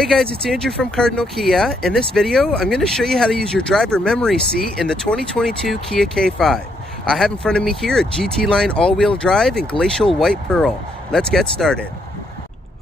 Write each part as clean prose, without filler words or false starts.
Hey guys, it's Andrew from Cardinal Kia. In this video, I'm going to show you how to use your driver memory seat in the 2022 Kia K5. I have in front of me here a GT line all-wheel drive in glacial white pearl. Let's get started.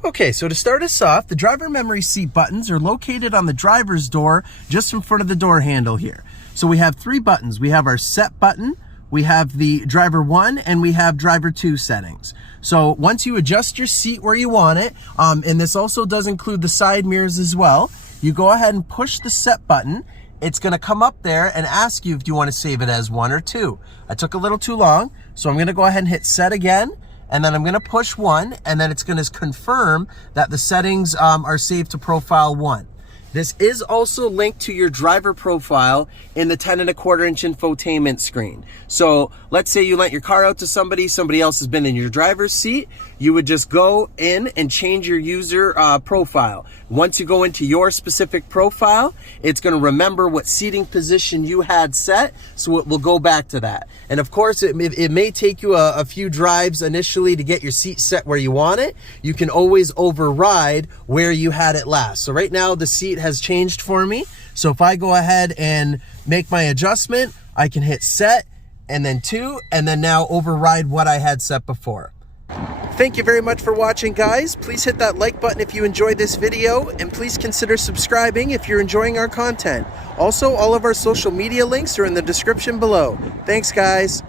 Okay, so to start us off, the driver memory seat buttons are located on the driver's door just in front of the door handle here. So we have three buttons. We have our set button, we have the driver 1, and we have driver 2 settings. So once you adjust your seat where you want it, and this also does include the side mirrors as well, you go ahead and push the set button. It's gonna come up there and ask you if you wanna save it as 1 or 2. I took a little too long, so I'm gonna go ahead and hit set again, and then I'm gonna push 1, and then it's gonna confirm that the settings are saved to profile 1. This is also linked to your driver profile in the 10.25-inch infotainment screen. So let's say you lent your car out to somebody else has been in your driver's seat. You would just go in and change your user profile. Once you go into your specific profile, it's gonna remember what seating position you had set, so it will go back to that. And of course, it may take you a few drives initially to get your seat set where you want it. You can always override where you had it last. So right now, the seat has changed for me. So if I go ahead and make my adjustment, I can hit set and then 2, and then now override what I had set before. Thank you very much for watching, guys. Please hit that like button if you enjoyed this video, and please consider subscribing if you're enjoying our content. Also, all of our social media links are in the description below. Thanks, guys.